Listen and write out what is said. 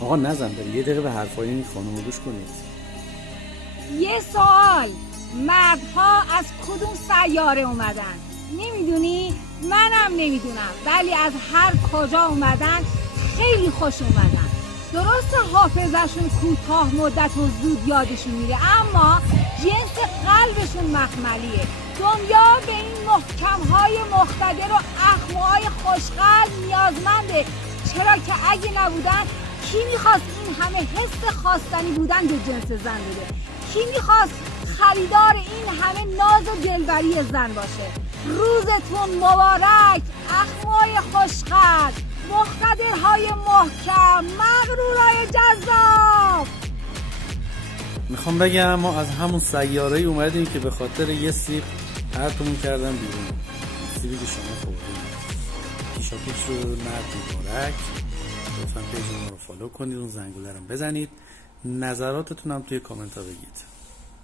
آقا نزن بره، یه دقیقه به حرفای این خانم گوش کنید. یه سوال، مردها از کدوم سیاره اومدن؟ نمیدونی؟ منم نمیدونم، ولی از هر کجا اومدن خیلی خوش اومدن. درست حافظشون کوتاه مدت و زود یادشون میره، اما جنس قلبشون مخملیه. دنیا به این محکمهای مقتدر و اخمهای خوشقلب نیازمنده، چرا که اگه نبودن کی میخواست این همه حس خواستنی بودن به جنس زن بده؟ کی میخواست خریدار این همه ناز و دلبری زن باشه؟ روزتون مبارک اخمهای خوشقلب، مقتدرهای محکم، مغرورهای جذاب. میخوام بگم ما از همون سیاره‌ای اومدیم که به خاطر یه سیب پرتمون کردن بیرون. سیبی که شما خوردید. پیشا پیش رو مرد مبارک. لطفا پیج ما رو فالو کنید، اون زنگوله رو بزنید، نظراتتون هم توی کامنت ها بگید.